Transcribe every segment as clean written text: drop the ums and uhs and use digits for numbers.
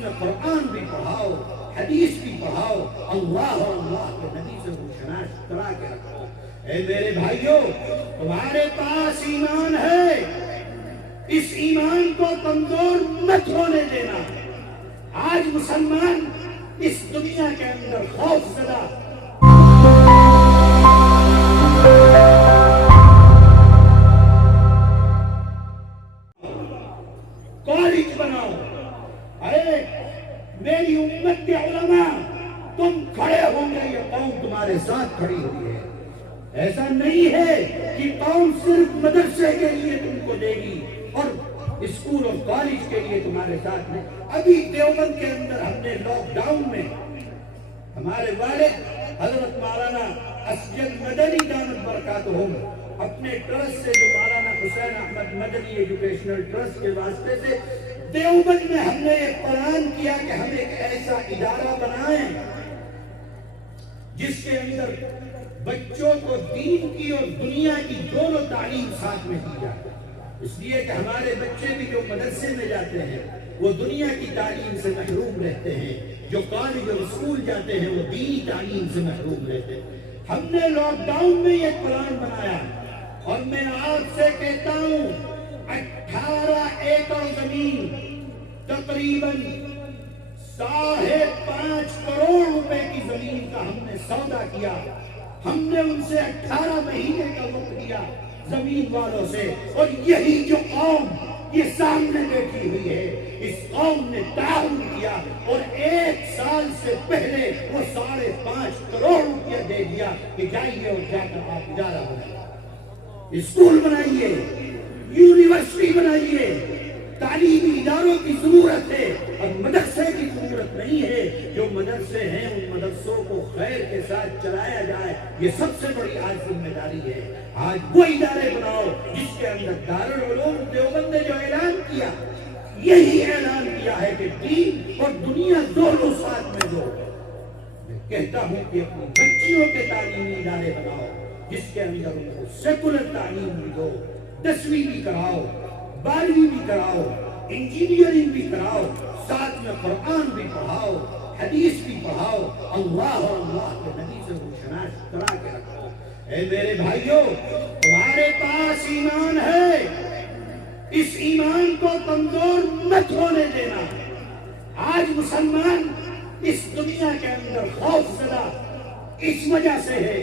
ساتھ میں قرآن بھی پڑھاؤ، حدیث بھی پڑھاؤ، اللہ اور اللہ کے نبی سے روشناس کرا کے رکھو۔ اے میرے بھائیوں، تمہارے پاس ایمان ہے، اس ایمان کو کمزور مت ہونے دینا۔ آج مسلمان اس دنیا کے اندر خوف زدہ کالج بناؤ، ارے میری امت کے علماء تم کھڑے ہوں گے، یہ قوم تمہارے ساتھ کھڑی ہوئی ہے۔ ایسا نہیں ہے کہ قوم صرف مدرسے کے لیے تم کو دے گی اور اسکول اور کالج کے لیے تمہارے ساتھ نہیں۔ ابھی دیوبند کے اندر ہم نے لاک ڈاؤن میں ہمارے والد حضرت مولانا اسجد مدنی دامت برکاتہم اپنے ٹرسٹ سے، جو مولانا حسین احمد مدنی ایجوکیشنل ٹرسٹ کے واسطے سے دیوبند میں ہم نے ایک پلان کیا کہ ہم ایک ایسا ادارہ بنائیں جس کے اندر بچوں کو دین کی اور دنیا کی دونوں تعلیم ساتھ میں دی جائے۔ اس لیے کہ ہمارے بچے بھی جو مدرسے میں جاتے ہیں وہ دنیا کی تعلیم سے محروم رہتے ہیں، جو کالج اور اسکول جاتے ہیں وہ دینی تعلیم سے محروم رہتے ہیں۔ ہم نے لاک ڈاؤن میں یہ پلان بنایا اور میں آپ سے کہتا ہوں 18 ایکڑ زمین، تقریباً 5.5 کروڑ روپے کی زمین کا ہم نے سودا کیا۔ ہم نے ان سے 18 مہینے کا وقت لیا زمین والوں سے، اور یہی جو قوم یہ سامنے بیٹھی ہوئی ہے، اس قوم نے تعاون کیا اور 1 سال سے پہلے وہ 5.5 کروڑ روپیہ دے دیا کہ جائیے اور جا کر آپ ادارہ بنائیے، اسکول بنائیے، یونیورسٹی بنائیے۔ تعلیمی اداروں کی ضرورت ہے اور مدرسے کی ضرورت نہیں ہے۔ جو مدرسے ہیں ان مدرسوں کو خیر کے ساتھ چلایا جائے، یہ سب سے بڑی آج ذمہ داری ہے۔ آج وہ ادارے بناؤ جس کے اندر دارالعلوم دیوبند نے جو اعلان کیا، یہی اعلان کیا ہے کہ دین اور دنیا دونوں ساتھ میں دو۔ میں کہتا ہوں کہ اپنی بچیوں کے تعلیمی ادارے بناؤ جس کے اندر ان کو سیکولر تعلیم بھی دو، 10ویں بھی کراؤ، 12ویں بھی کراؤ، انجینئرنگ بھی کراؤ، ساتھ میں قرآن بھی پڑھاؤ، حدیث بھی پڑھاؤ، اللہ اور اللہ کے نبی سے روشناس کرا کے رکھو۔ اے میرے بھائیوں، تمہارے پاس ایمان ہے، اس ایمان کو کمزور مت ہونے دینا۔ آج مسلمان اس دنیا کے اندر خوف زدہ اس وجہ سے ہے،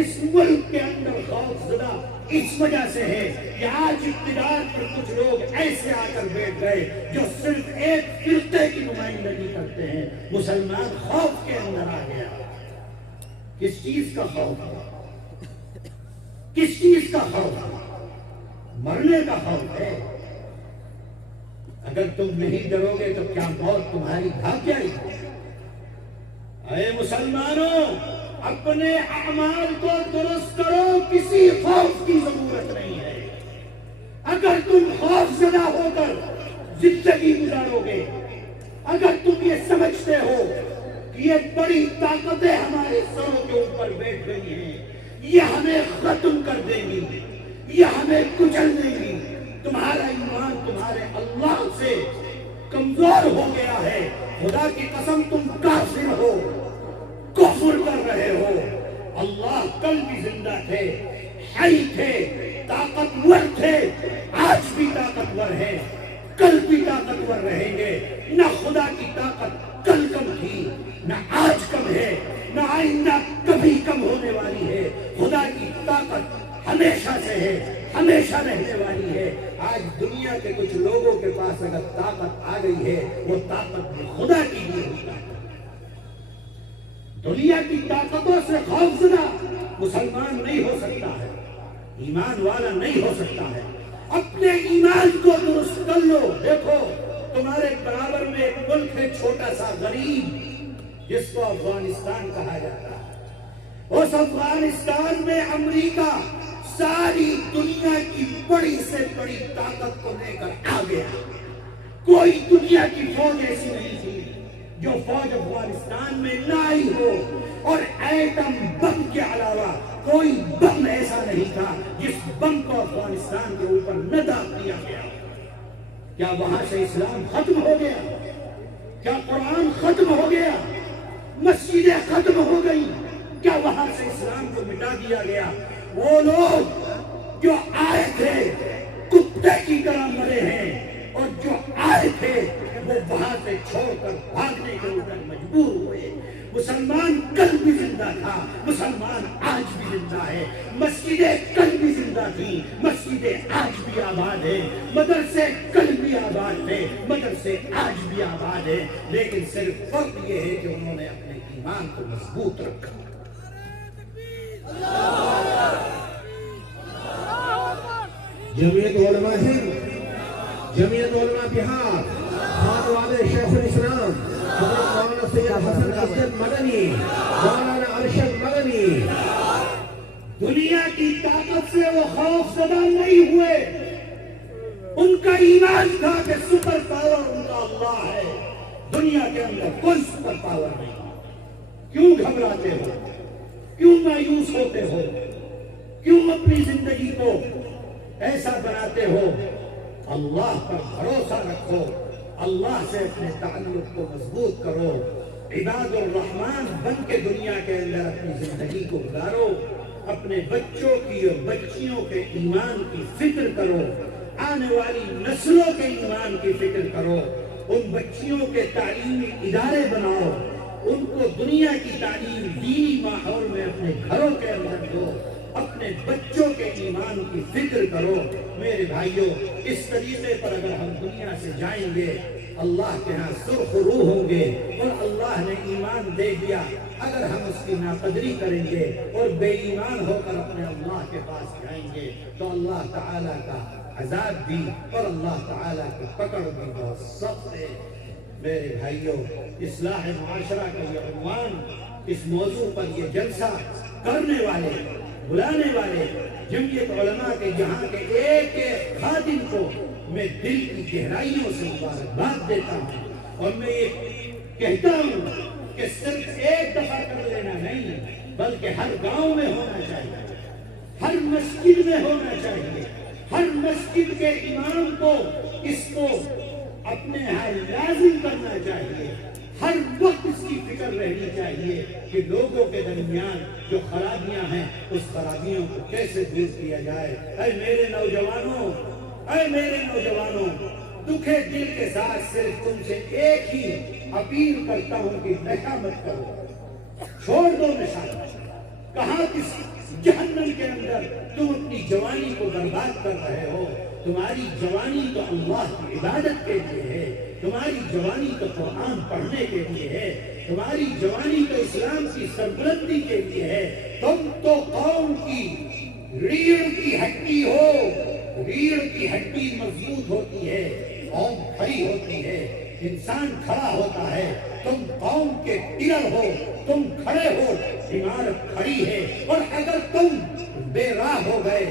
اس ملک کے اندر خوف زدہ اس وجہ سے ہے کہ آج اقتدار پر کچھ لوگ ایسے آ کر بیٹھ گئے جو صرف ایک فرقے کی نمائندگی کرتے ہیں۔ مسلمان خوف کے اندر آ گیا۔ کس چیز کا خوف ہے؟ کس چیز کا خوف ہے؟ مرنے کا خوف ہے۔ اگر تم نہیں ڈرو گے تو کیا موت تمہاری بھاگ جائے گی؟ اے مسلمانوں، اپنے اعمال کو درست کرو، کسی خوف کی ضرورت نہیں ہے۔ اگر تم خوف زدہ ہو کر زندگی گزارو گے، اگر تم یہ سمجھتے ہو کہ یہ بڑی طاقتیں ہمارے سروں کے اوپر بیٹھ گئی ہیں، یہ ہمیں ختم کر دیں گی، یہ ہمیں کچل دیں گی، تمہارا ایمان تمہارے اللہ سے کمزور ہو گیا ہے۔ خدا کی قسم تم کافر ہو، کفر کر رہے ہو۔ اللہ کل بھی زندہ تھے، حی تھے، طاقتور تھے، آج بھی طاقتور ہے، کل بھی طاقتور رہیں گے۔ نہ خدا کی طاقت کل کم تھی، نہ آج کم ہے، نہ آئندہ کبھی کم ہونے والی ہے۔ خدا کی طاقت ہمیشہ سے ہے، ہمیشہ رہنے والی ہے۔ آج دنیا کے کچھ لوگوں کے پاس اگر طاقت آ گئی ہے، وہ طاقت بھی خدا کی دی ہوئی طاقت۔ دنیا کی طاقتوں سے خوف زدہ مسلمان نہیں ہو سکتا ہے، ایمان والا نہیں ہو سکتا ہے۔ اپنے ایمان کو درست کر لو۔ دیکھو تمہارے برابر میں ایک ملک ہے چھوٹا سا غریب جس کو افغانستان کہا جاتا ہے۔ اس افغانستان میں امریکہ ساری دنیا کی بڑی سے بڑی طاقت کو لے کر آ گیا۔ کوئی دنیا کی فوج ایسی نہیں تھی جو فوج افغانستان میں نہ آئی ہو، اور ایٹم بم کے علاوہ کوئی بم ایسا نہیں تھا جس بم کو افغانستان کے اوپر نہ داغ دیا گیا۔ کیا وہاں سے اسلام ختم ہو گیا؟ کیا قرآن ختم ہو گیا؟ مسجدیں ختم ہو گئی؟ کیا وہاں سے اسلام کو مٹا دیا گیا؟ وہ لوگ جو آئے تھے کتے کی طرح مرے ہیں، اور جو آئے تھے وہ وہاں سے چھوڑ کر بھاگنے کے اوپر مجبور ہوئے۔ مسلمان کل بھی زندہ تھا، مسلمان آج بھی زندہ ہے، مسجدیں کل بھی زندہ تھیں، مسجدیں آج بھی آباد ہیں، مدرسے کل بھی آباد تھے، مدرسے آج بھی آباد ہیں، لیکن صرف فرق یہ ہے کہ انہوں نے اپنے ایمان کو مضبوط رکھا۔ جمعیت علماء ہند، جمعیت علماء بہار، خان والے شیخ الاسلام حضرت مولانا سید حسن اسد مدنی، مولانا ارشد مدنی، دنیا کی طاقت سے وہ خوف زدہ نہیں ہوئے۔ ان کا ایمان تھا کہ سپر پاور ان کا اللہ ہے، دنیا کے اندر کوئی سپر پاور نہیں۔ کیوں گھبراتے ہو؟ کیوں مایوس ہوتے ہو؟ کیوں اپنی زندگی کو ایسا بناتے ہو؟ اللہ پر بھروسہ رکھو، اللہ سے اپنے تعلق کو مضبوط کرو، عباد الرحمن بن کے دنیا کے اندر اپنی زندگی کو گزارو، اپنے بچوں کی اور بچیوں کے ایمان کی فکر کرو، آنے والی نسلوں کے ایمان کی فکر کرو، ان بچیوں کے تعلیمی ادارے بناؤ، ان کو دنیا کی تعلیم دینی ماحول میں اپنے گھروں کے اندر دو، اپنے بچوں کے ایمان کی فکر کرو۔ میرے بھائیوں، اس طریقے پر اگر ہم دنیا سے جائیں گے، اللہ کے ہاں سرخ روح ہوں گے، اور اللہ نے ایمان دے دیا، اگر ہم اس کی ناقدری کریں گے اور بے ایمان ہو کر اپنے اللہ کے پاس جائیں گے تو اللہ تعالیٰ کا عذاب بھی اور اللہ تعالیٰ کی پکڑ بھی بہت سخت ہے۔ میرے بھائیوں، اصلاح معاشرہ کا یہ عنوان، اس موضوع پر یہ جلسہ کرنے والے، بلانے والے جمعیت علماء کے جہاں کے ایک ایک خادم کو میں دل کی گہرائیوں سے مبارکباد دیتا ہوں، اور میں یہ کہتا ہوں کہ صرف ایک دفعہ کر لینا نہیں، بلکہ ہر گاؤں میں ہونا چاہیے، ہر مسجد میں ہونا چاہیے، ہر مسجد کے امام کو اس کو اپنے ہاں لازم کرنا چاہیے، ہر وقت اس کی فکر رہنی چاہیے کہ لوگوں کے درمیان جو خرابیاں ہیں اس خرابیوں کو کیسے دور کیا جائے۔ اے میرے نوجوانوں، اے میرے نوجوانوں، دکھے دل کے ساتھ صرف تم سے ایک ہی اپیل کرتا ہوں کہ نشہ مت کرو، چھوڑ دو نشہ۔ کہاں کس جہنم کے اندر تم اپنی جوانی کو برباد کر رہے ہو؟ تمہاری جوانی تو اللہ کی عبادت کے لیے ہے، تمہاری جوانی تو قرآن پڑھنے کے لیے ہے، تمہاری جوانی تو اسلام کی سربلندی کے لیے ہے۔ تم تو قوم کی ریڑھ کی ہڈی ہو، ریڑھ کی ہڈی مضبوط ہوتی ہے، قوم کھڑی ہوتی ہے، انسان کھڑا ہوتا ہے۔ تم قوم کے پلر ہو، تم کھڑے ہو، عمارت کھڑی ہے۔ اور اگر تم بے راہ ہو گئے،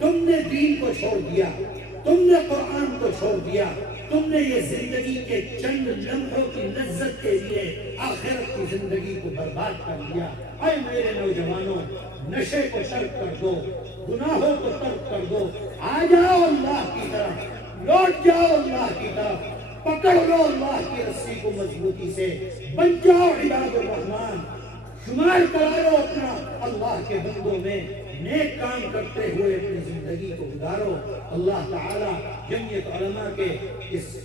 تم نے دین کو چھوڑ دیا، تم نے قرآن کو چھوڑ دیا، تم نے یہ زندگی کے چند لمحوں کی لذت کے لیے آخرت کی زندگی کو برباد کر دیا۔ اے میرے نوجوانوں، نشے کو ترک کر دو، گناہوں کو ترک کر دو، آ جاؤ اللہ کی طرف، لوٹ جاؤ اللہ کی طرف، پکڑ لو اللہ کی رسی کو مضبوطی سے، بن جاؤ عباد الرحمن، شمار کرا لو اپنا اللہ کے بندوں میں، نیک کام کرتے ہوئے اپنی زندگی کو گزارو۔ اللہ تعالیٰ جمعیت علماء کے اس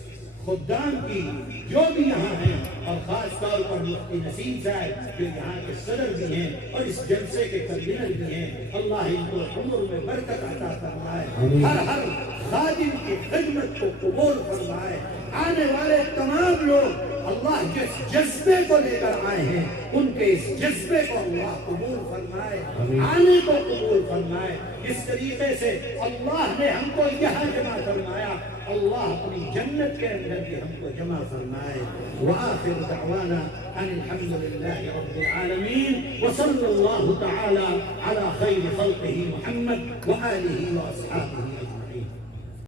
خدام کی جو بھی یہاں ہیں، اور خاص طور پر مفتی نسیم صاحب جو یہاں کے صدر بھی ہیں اور اس جلسے کے کنوینر بھی ہیں، اللہ ان کو عمر میں برکت عطا فرمائے، ہر خادم کی خدمت کو قبول فرمائے۔ آنے والے تمام لوگ اللہ جس جذبے کو لے کر آئے ہیں ان کے اس جذبے کو اللہ قبول فرمائے، آنے کو قبول فرمائے۔ اس طریقے سے اللہ نے ہم کو یہاں جمع فرمایا، اللہ اپنی جنت کے اندر بھی ہم کو جمع فرمائے۔ وآخر دعوانا ان الحمد للہ رب العالمین، وصلی اللہ تعالی علی خیر خلقہ محمد وآلہ واصحابہ اجمعین۔